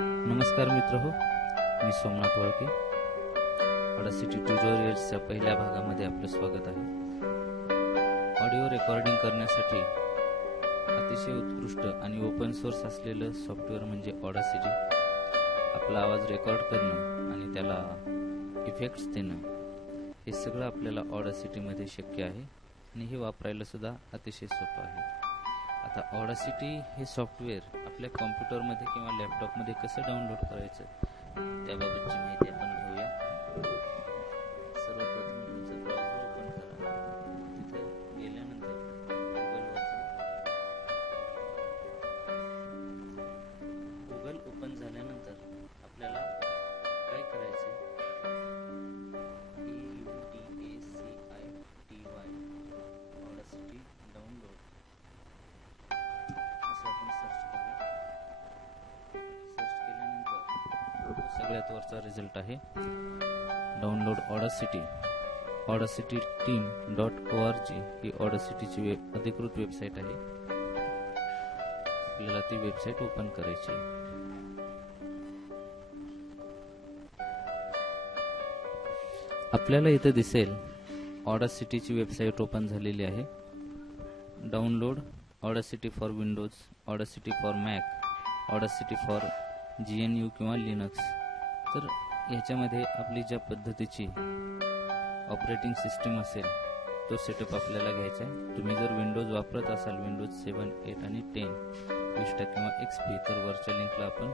नमस्कार मित्र हो मी सोमनाथ वळके. ऑडासिटी ट्युटोरियल्सच्या पहिल्या भागामध्ये आपलं स्वागत आहे. ऑडिओ रेकॉर्डिंग करण्यासाठी अतिशय उत्कृष्ट आणि ओपन सोर्स असलेलं सॉफ्टवेअर म्हणजे ऑडासिटी आपला आवाज रेकॉर्ड करणं आणि त्याला इफेक्ट्स देणं हे सगळं आपल्याला ऑडासिटीमध्ये शक्य आहे आणि हे वापरायला सुद्धा अतिशय सोपं आहे. आता ऑडासिटी हे सॉफ्टवेअर आपल्या कॉम्प्युटरमध्ये किंवा लॅपटॉपमध्ये कसं डाउनलोड करायचं त्याबाबतची माहिती आपण सगळ्यात वरचा रिझल्ट आहे. Download Audacity Audacity team dot O R G ही ऑडासिटीची वेब अधिकृत वेबसाईट आहे. आपल्याला ती वेबसाईट ओपन करायची आहे. आपल्याला इथं दिसेल ऑडासिटीची वेबसाईट ओपन झालेली आहे. Download Audacity for Windows Audacity for Mac Audacity for G N U किंवा लिनक्स तर ह्याच्यामध्ये आपली ज्या पद्धतीची ऑपरेटिंग सिस्टीम असेल तो सेटअप आपल्याला घ्यायचा आहे. तुम्ही जर विंडोज वापरत असाल विंडोज सेवन एट आणि टेन विस्टा किंवा एक्स पी तर वरच्या लिंकला आपण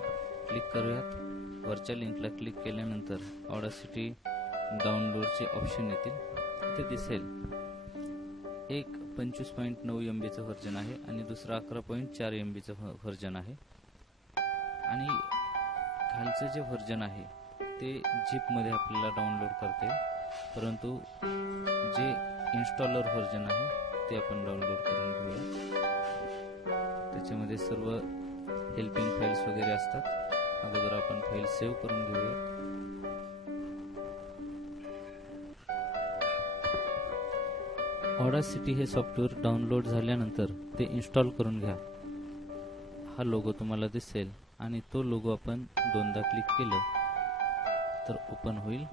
क्लिक करूयात. वरच्या लिंकला क्लिक केल्यानंतर ऑडासिटी डाउनलोडचे ऑप्शन येतील. इथे दिसेल. एक पंचवीस पॉईंट नऊ एम बीचं व्हर्जन आहे आणि दुसरं अकरा पॉईंट चार एम बीचं व्हर्जन आहे. आणि खालचं जे व्हर्जन आहे ते झिपमध्ये आपल्याला डाउनलोड करते. परंतु जे इन्स्टॉलर व्हर्जन आहे ते आपण डाउनलोड करून घेऊया. त्याच्यामध्ये सर्व हेल्पिंग फाईल्स वगैरे असतात. अगोदर आपण फाईल सेव्ह करून घेऊया. ऑडासिटी हे सॉफ्टवेअर डाउनलोड झाल्यानंतर ते इन्स्टॉल करून घ्या. हा लोगो तुम्हाला दिसेल. आणि तो लोगो आपण दोनदा क्लिक केलं तर ओपन होईल.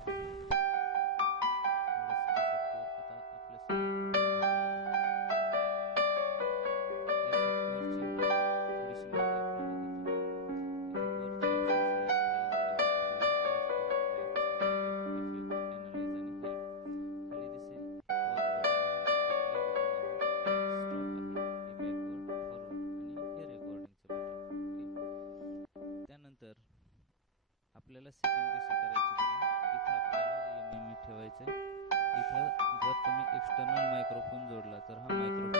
आपल्याला सेटिंग कशी करायची इथं आपल्याला एम एम ठेवायचं इथं जर तुम्ही एक्सटर्नल मायक्रोफोन जोडला तर हा मायक्रोफोन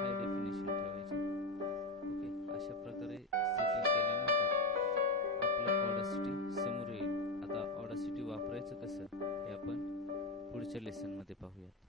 हाय डेफिनेशन ठेवायचे. अशा प्रकारे केल्यानंतर आपलं समोर येईल. आता वापरायचं कसं? Silly sin with.